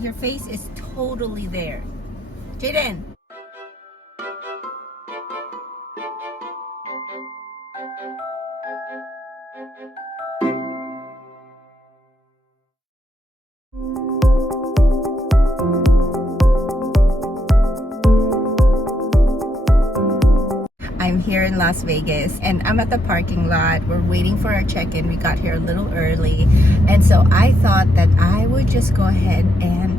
your face is totally there. Jaden. I'm here in Las Vegas and I'm at the parking lot. We're waiting for our check-in. We got here a little early, and so I thought that I would just go ahead and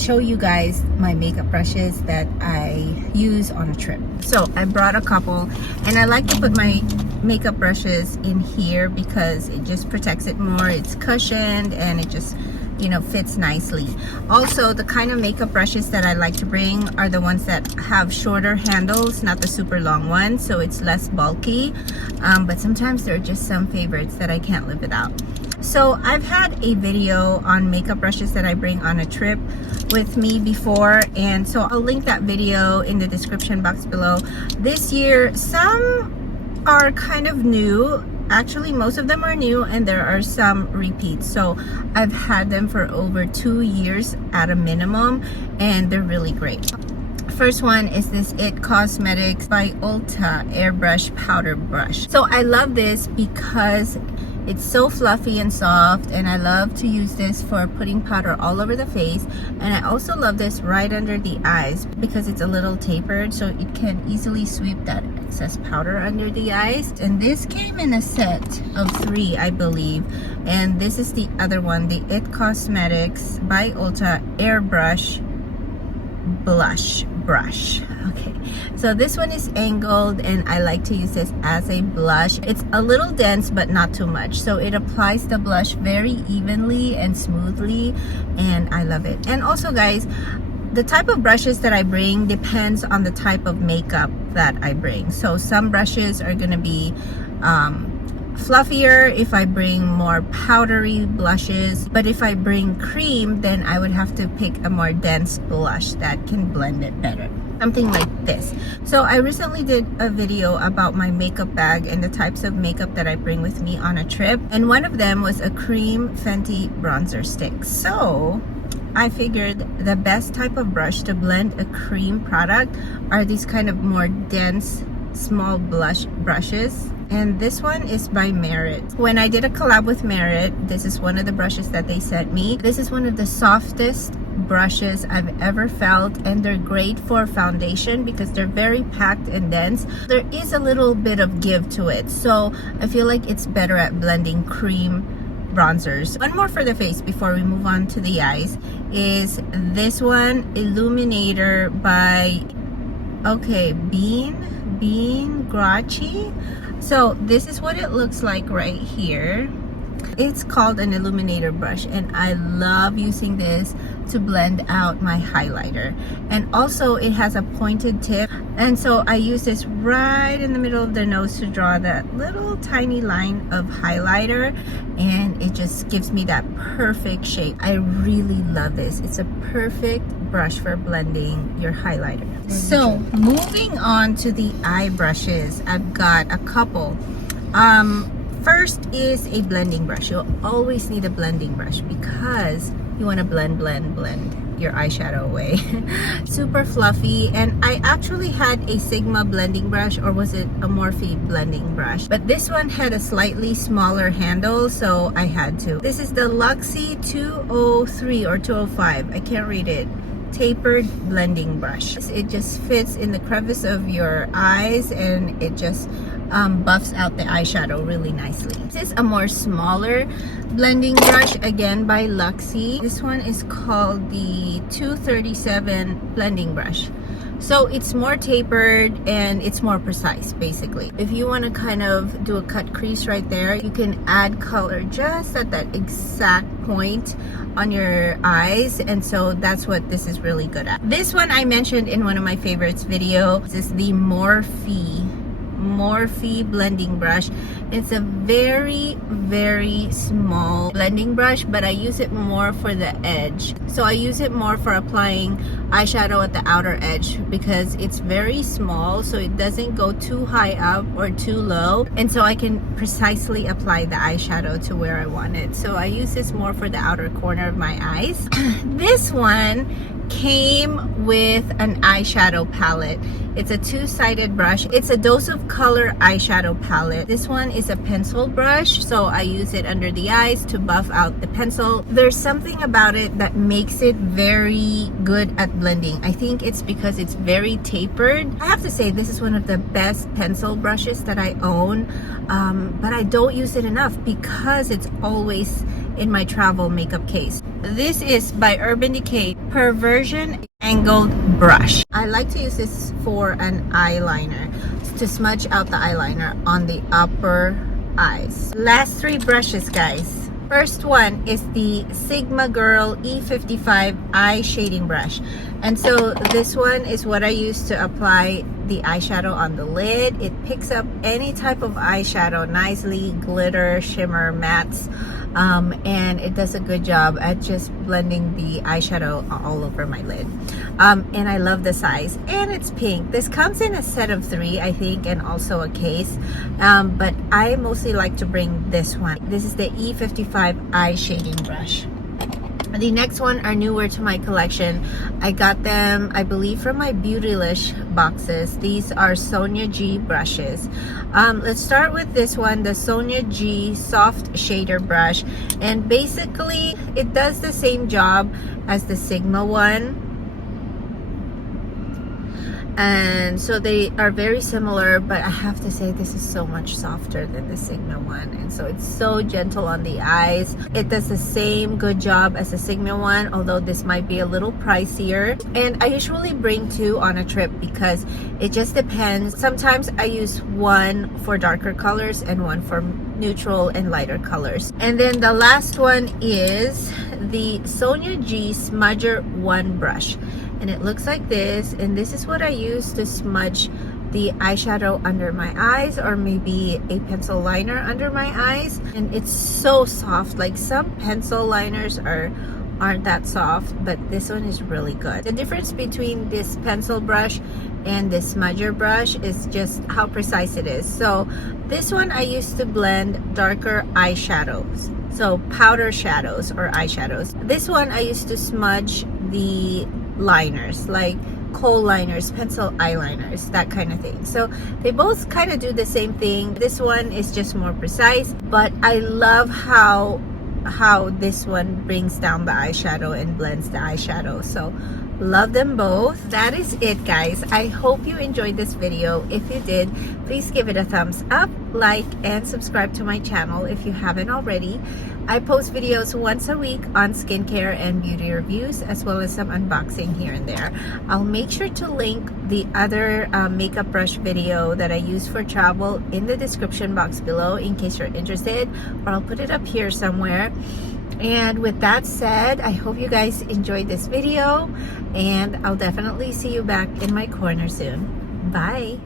show you guys my makeup brushes that I use on a trip. So I brought a couple, and I like to put my makeup brushes in here because it just protects it more. It's cushioned and it just, you know, fits nicely. Also, the kind of makeup brushes that I like to bring are the ones that have shorter handles, not the super long ones, so it's less bulky. But sometimes there are just some favorites that I can't live without. So I've had a video on makeup brushes that I bring on a trip with me before, and so I'll link that video in the description box below. This year, some are kind of new. Actually, most of them are new, and there are some repeats. So I've had them for over 2 years at a minimum, and they're really great. First one is this It Cosmetics by Ulta Airbrush Powder Brush. So I love this because it's so fluffy and soft, and I love to use this for putting powder all over the face. And I also love this right under the eyes because it's a little tapered, so it can easily sweep that excess powder under the eyes. And this came in a set of 3, I believe. And this is the other one, the It Cosmetics by Ulta Airbrush Blush Brush. Okay, so this one is angled, and I like to use this as a blush. It's a little dense but not too much, so it applies the blush very evenly and smoothly, and I love it. And also, guys, the type of brushes that I bring depends on the type of makeup that I bring. So some brushes are gonna be fluffier if I bring more powdery blushes, but if I bring cream, then I would have to pick a more dense blush that can blend it better, something like this. So I recently did a video about my makeup bag and the types of makeup that I bring with me on a trip, and one of them was a cream Fenty bronzer stick. So I figured the best type of brush to blend a cream product are these kind of more dense small blush brushes, and this one is by Merit. When I did a collab with Merit, this is one of the brushes that they sent me. This is one of the softest brushes I've ever felt, and they're great for foundation because they're very packed and dense. There is a little bit of give to it, so I feel like it's better at blending cream bronzers. One more for the face before we move on to the eyes is this one, Illuminator by Bean Grachi. So this is what it looks like right here. It's called an Illuminator brush, and I love using this to blend out my highlighter. And also it has a pointed tip, and so I use this right in the middle of the nose to draw that little tiny line of highlighter, and it just gives me that perfect shape. I really love this. It's a perfect brush for blending your highlighter. So moving on to the eye brushes, I've got a couple. First is a blending brush. You'll always need a blending brush because you want to blend your eyeshadow away. Super fluffy, and I actually had a Sigma blending brush, or was it a Morphe blending brush? But this one had a slightly smaller handle, so I had to. This is the Luxie 203 or 205. I can't read it. Tapered blending brush. It just fits in the crevice of your eyes, and it just buffs out the eyeshadow really nicely. This is a more smaller blending brush, again by Luxie. This one is called the 237 blending brush. So it's more tapered and it's more precise, basically. If you want to kind of do a cut crease right there, you can add color just at that exact point on your eyes, and so that's what this is really good at. This one I mentioned in one of my favorites video. This is the Morphe Morphe blending brush. It's a very, very small blending brush, but I use it more for the edge. So I use it more for applying eyeshadow at the outer edge because it's very small, so it doesn't go too high up or too low, and so I can precisely apply the eyeshadow to where I want it. So I use this more for the outer corner of my eyes. This one came with an eyeshadow palette. It's a two-sided brush. It's a Dose of Color eyeshadow palette. This one is a pencil brush, so I use it under the eyes to buff out the pencil. There's something about it that makes it very good at blending. I think it's because it's very tapered. I have to say this is one of the best pencil brushes that I own, but I don't use it enough because it's always in my travel makeup case. This is by Urban Decay Perversion Angled Brush. I like to use this for an eyeliner, to smudge out the eyeliner on the upper eyes. Last three brushes, guys. First one is the Sigma Girl E55 eye shading brush. And so this one is what I use to apply the eyeshadow on the lid. It picks up any type of eyeshadow nicely, glitter, shimmer, mattes, and it does a good job at just blending the eyeshadow all over my lid. And I love the size, and it's pink. This comes in a set of 3, I think, and also a case, but I mostly like to bring this one. This is the E55 eye shading brush. The next one are newer to my collection. I got them, I believe, from my Beautylish boxes. These are Sonia G Brushes. Let's start with this one, the Sonia G Soft Shader Brush. And basically, it does the same job as the Sigma one. And so they are very similar, but I have to say this is so much softer than the Sigma one, and so it's so gentle on the eyes. It does the same good job as the Sigma one, although this might be a little pricier. And I usually bring 2 on a trip because it just depends. Sometimes I use one for darker colors and one for neutral and lighter colors. And then the last one is the Sonia G Smudger 1 brush. And it looks like this, and this is what I use to smudge the eyeshadow under my eyes, or maybe a pencil liner under my eyes. And it's so soft. Like, some pencil liners aren't that soft, but this one is really good. The difference between this pencil brush and this smudger brush is just how precise it is. So this one I used to blend darker eyeshadows, so powder shadows or eyeshadows. This one I used to smudge the liners, like kohl liners, pencil eyeliners, that kind of thing. So they both kind of do the same thing. This one is just more precise, but I love how this one brings down the eyeshadow and blends the eyeshadow. So love them both. That is it, guys. I hope you enjoyed this video. If you did, please give it a thumbs up, like, and subscribe to my channel if you haven't already. I post videos once a week on skincare and beauty reviews, as well as some unboxing here and there. I'll make sure to link the other makeup brush video that I use for travel in the description box below in case you're interested, or I'll put it up here somewhere. And with that said, I hope you guys enjoyed this video, and I'll definitely see you back in my corner soon. Bye!